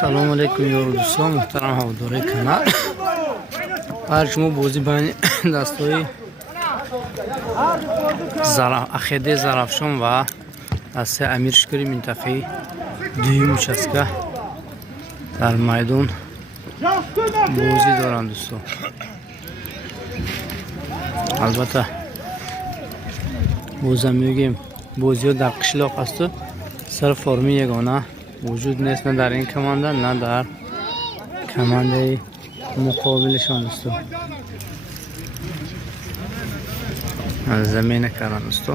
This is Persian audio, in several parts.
سلام علیکم یار دوستان محترم هواداری کانال. هر شما بازی بین دستای اخیده زرافشان و دسته امیرشکری منطقه دویم چسکه در میدان بازی دارند دوستان. البته بازم میگیم بازی در قشلاق است و سر فرمی یگانه وجود نیست، نه در این کمانده نه در کمانده مقابلشان است. زمین کردن است.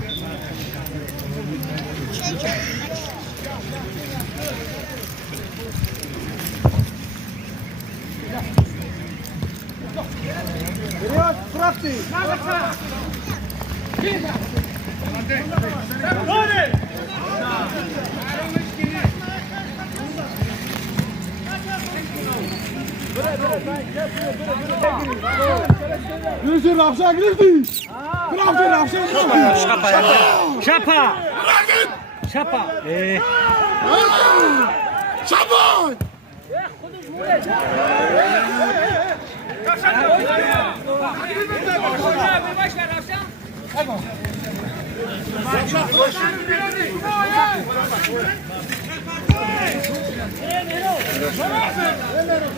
Grizli Rafşan Grizli. Rafşan Grizli. Şapa. Şapa. Şaban.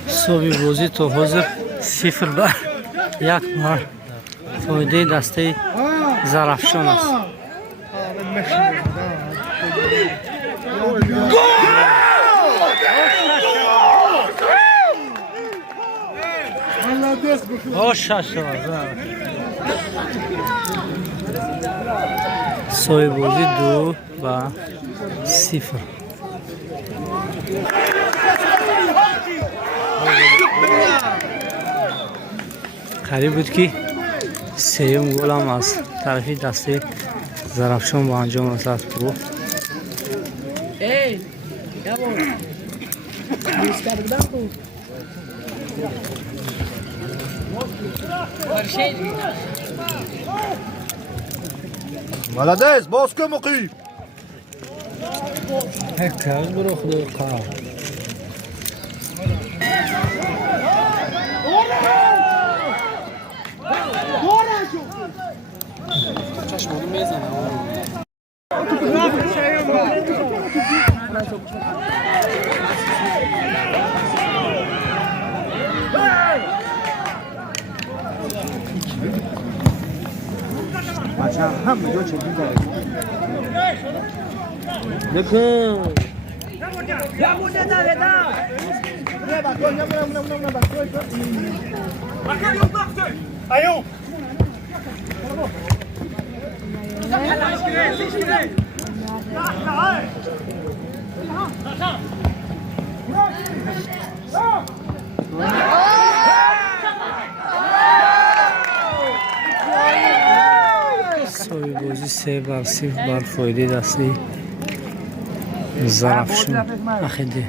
صبح بازی تا حاضر 0-1 بر فایده دسته زرافشان است. صبح بازی 2-0. قریب بود که سوم گل هم از طرف دسته زرافشان با انجام رسد. تو Молодец, Москва муқим. هکر برو خدای قرار. چشمونو میزنه. بچه همه جا چندی داره. نکن. Ayol. صبح بازی 3-0 بر فایده دسته زرافشان اخیده.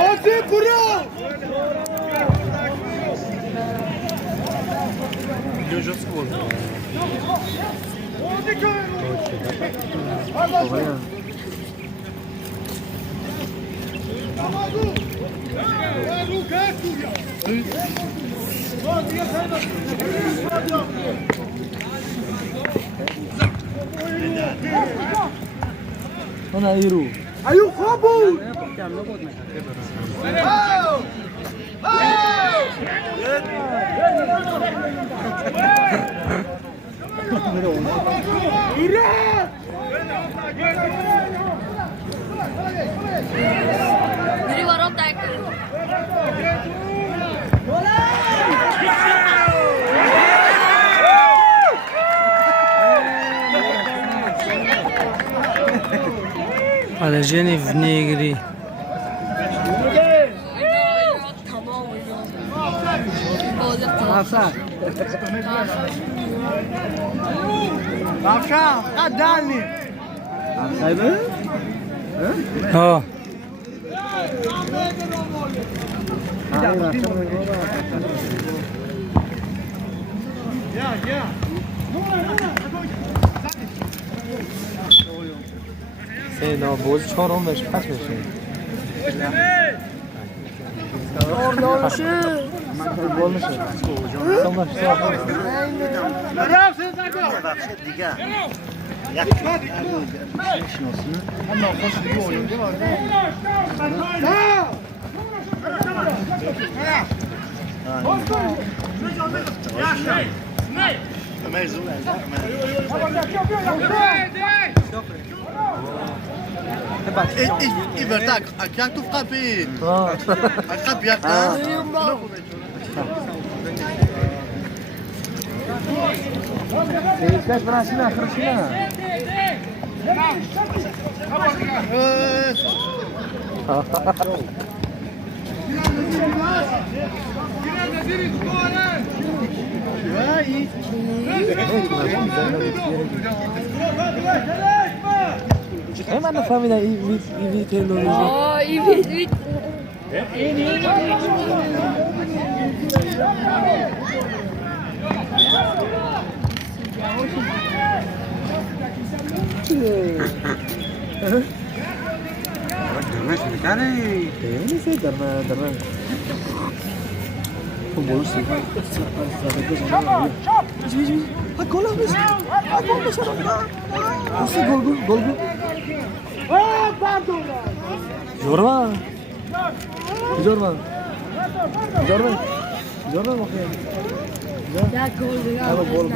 Hadi! هنا يرو Ayuk kabul. Biri var o tek. على جانب نيجري Tamam hocam. Olacak tamam. Afşar, qadalni. هايبه ها سينا بوز چهارم بهش پس بشه گل میشه Bravo sen zakon. Ibertak, aqui tu frappé. Frappe bien. كاش براسنا اخر شيء ما انا فاهم اذا ايفي تكنولوجي Aa iyi iyi. نسي درنا فوتبول سي جول بس جول جوربان جوربان جوربان جوربان مخيم Ya gol ya. هذا جول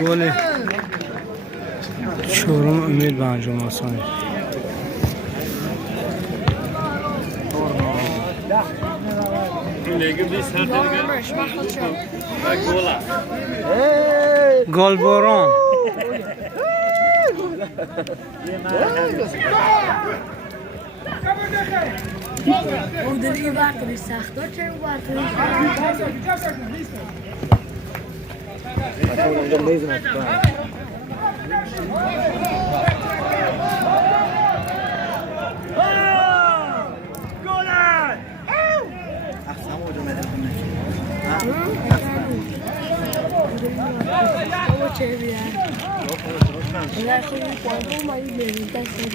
گل چهارم امید به انجام آسانی گل باران O dediği vardır sahtı. Çev vardır. O çev ya. Ya şimdi cuando mai merita işte.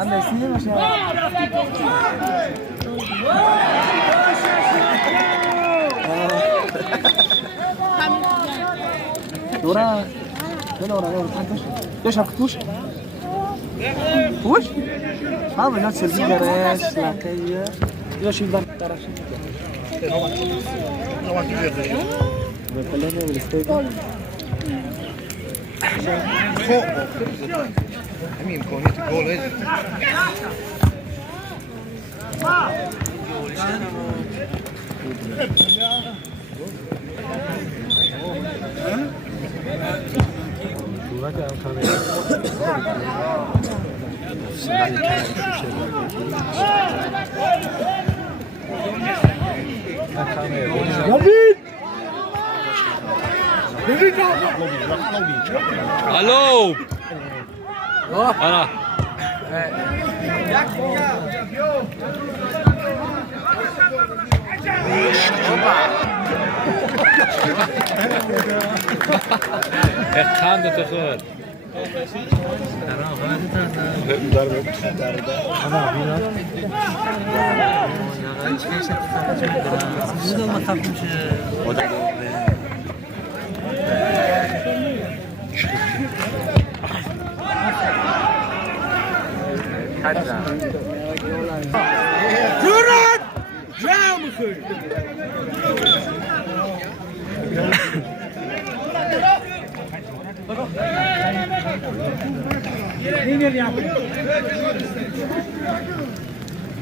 انا اسمي مش دورا دورا تنتش ليش هكتوش وش ها بنات سيرفي جرس لاكيه يا شي بان طرش وقتی بگیری. خب همین امکانیت گل هست. Hallo! Ana. Ekkandı tıkır.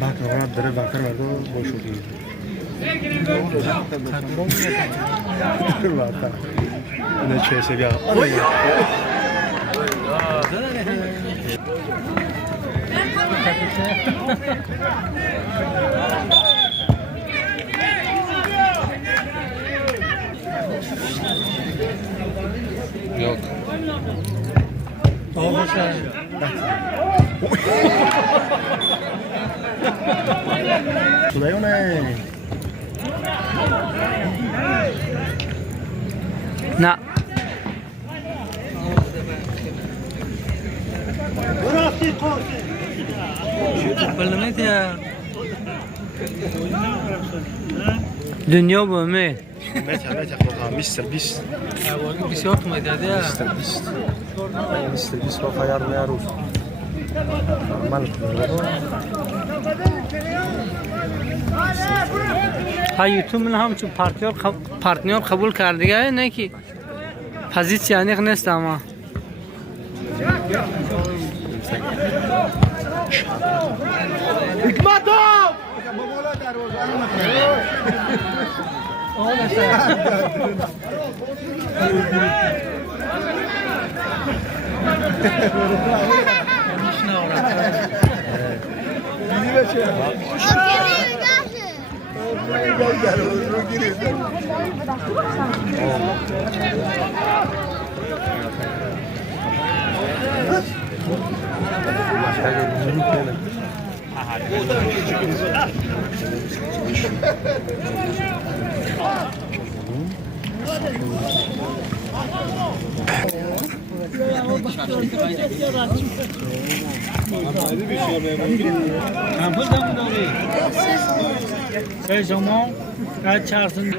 Bakın dere bakar vardı boş oluyor. Bakar. Ne çeyse ya. Yok. Sulayo نه دنیا بومه Mete kokan Mr. Beast. بسیار تومه داده ya. Mr. Beast. Mr. Beast va fallar ne aruz. Normal. ها یوتیوب من هم چون پارتنر قبول کردیه نه کی پوزیشنی نیست اما شما از چهارسون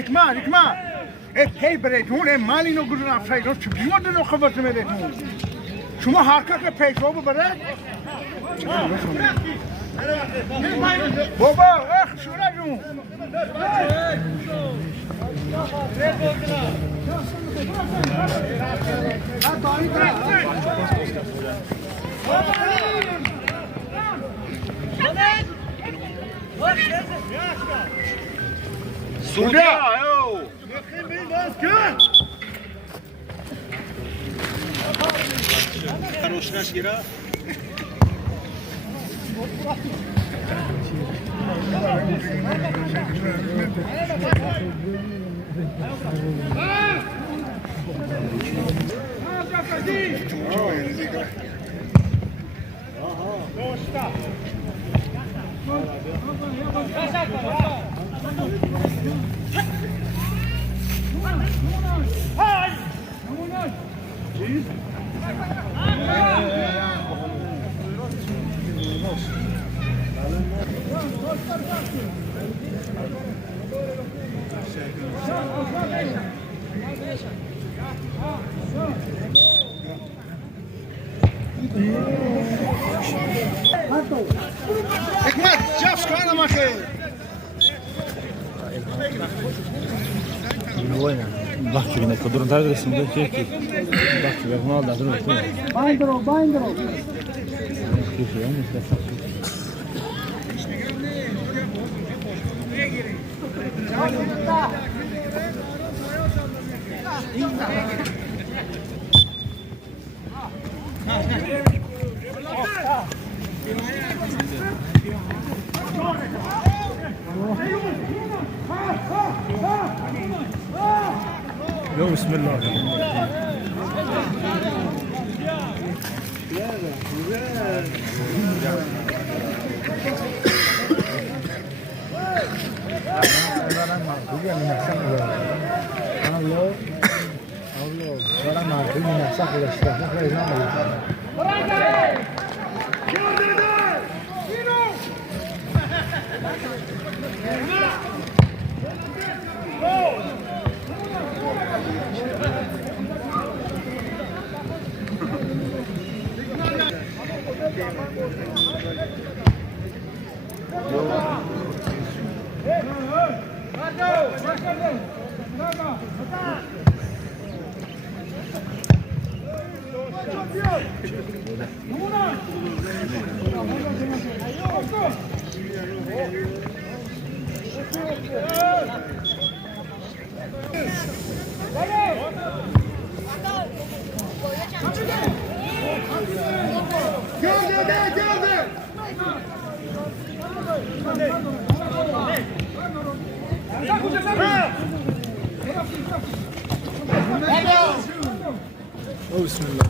İkmal. Hep براتون مالی نو گذران فایده چجوری دو خبر میدهتون شما حرکت پیشو ببرید بابا اخ شورا جون Suda! روشنش گیره Hikmet, just kind of mache. Bak ki yine kadın tarlasında şey ki. Bak ki ben aldım dur. Bayndro. Yo bismillah. Oh bismillah.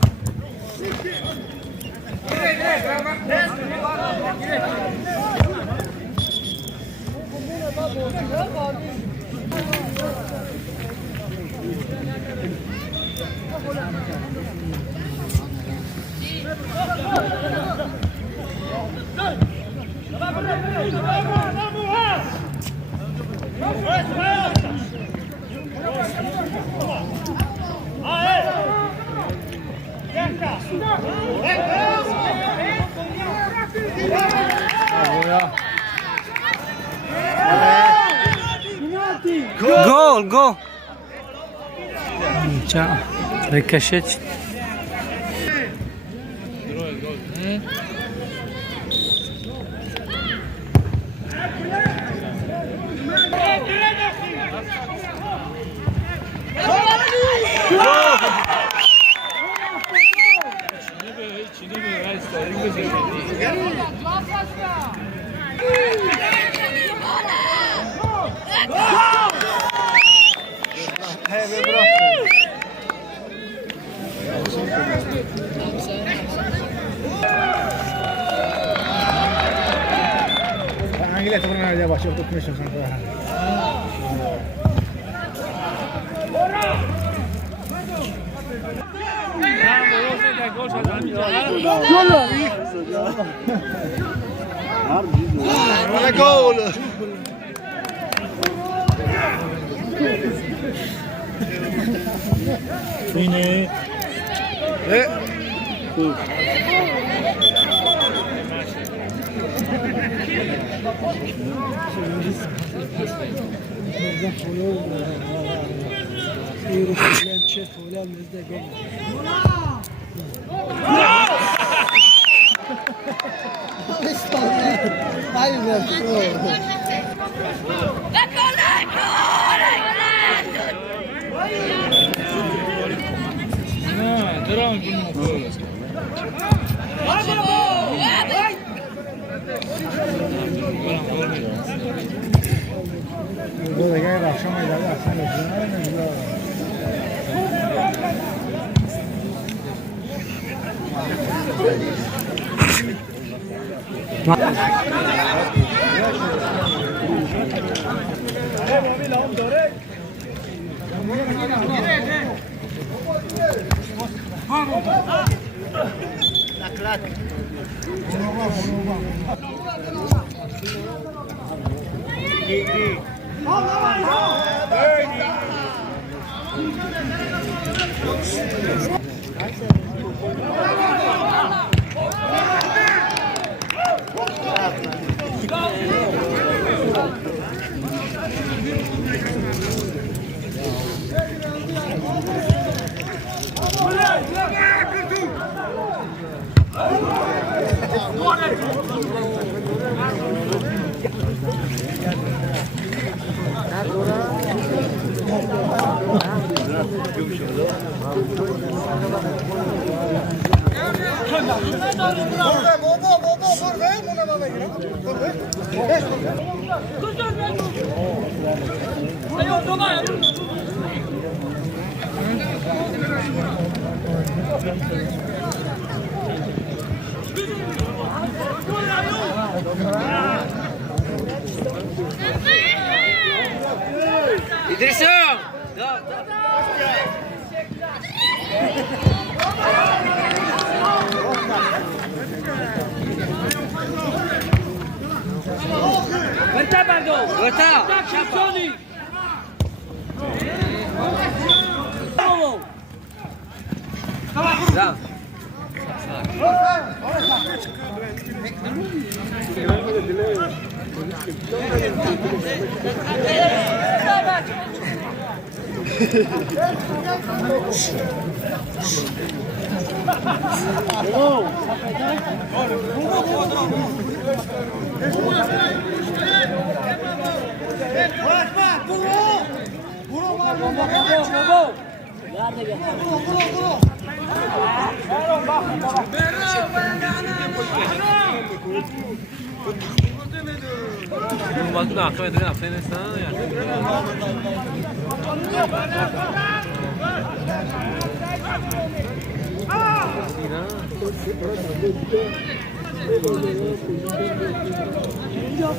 Gol. Ciao. Ricochet. Angle torna ya başa tutmuşsun sen böyle. Valla gol. Yine. Devam bunu. Burada gel akşam aylarda akşam yapıyorlar. İdris'im. Verta Bardo. Verta. Şaponi. Tamam. Yok,